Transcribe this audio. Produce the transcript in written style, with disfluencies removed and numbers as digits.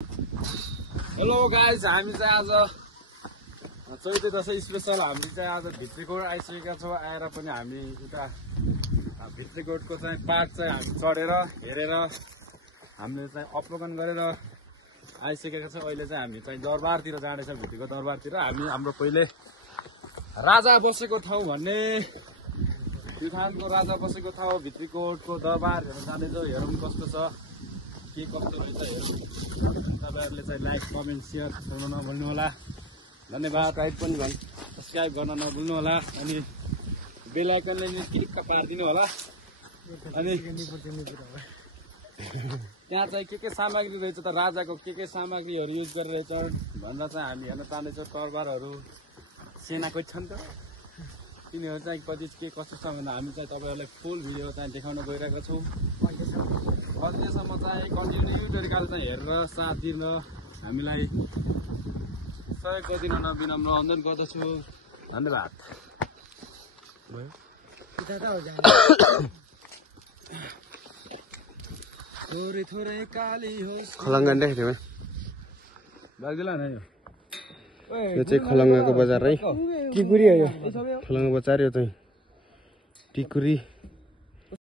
Hello guys, हामी चाहिँ आज चैते दशैं स्पेसल हामी चाहिँ आज भित्रीकोट आइसकेका छौँ। आएर पनि हामी उता भित्रीकोटको चाहिँ पार्क चाहिँ हामी चढेर हेरेर हामीले चाहिँ अवलोकन गरेर आइसकेका छौँ। अहिले चाहिँ हामी चाहिँ दरबारतिर जाँदैछौँ, भित्रीको दरबारतिर। हामी हाम्रो पहिले राजा बसेको ठाउँ भन्ने प्युठानको राजा बसेको ठाउँ भित्रीकोटको दरबार हेर्न जाँदैछौँ। हेरौँ कस्तो छ, के कस्तो रहेछ हेरौँ। तपाईहरुले चाहिँ लाइक कमेन्ट सेयर गर्नु नभुल्नु होला। धन्यवाद। सब्स्क्राइब गर्न नभुल्नु होला अनि बेल आइकनले नि क्लिक पारिदिनु होला। अनि त्यहाँ चाहिँ के सामग्री रहेछ त, राजाको के सामग्रीहरू युज गरेर रहेछ भन्दा चाहिँ हामी हेर्न चाहन्छौँ। तरबारहरू सेनाको छन् त, तिनीहरू चाहिँ कति के कस्तो छ भन्दा हामी चाहिँ तपाईहरुलाई फुल भिडियो चाहिँ देखाउन गइरहेका छौँ। अन्त्यसम्म चाहिँ कन्टिन्यू तरिकाले चाहिँ हेरेर साथ दिन हामीलाई सहयोग गरिदिन नविनम्र अनुरोध गर्दछु। धन्यवाद। थोरै थोरै काली होस् खलङ्गा देखेको लाग्दैन नि यो चाहिँ खलङ्गाको बजार है। टिकुरी हो यो खलङ्गा बजार। यो चाहिँ टिकुरी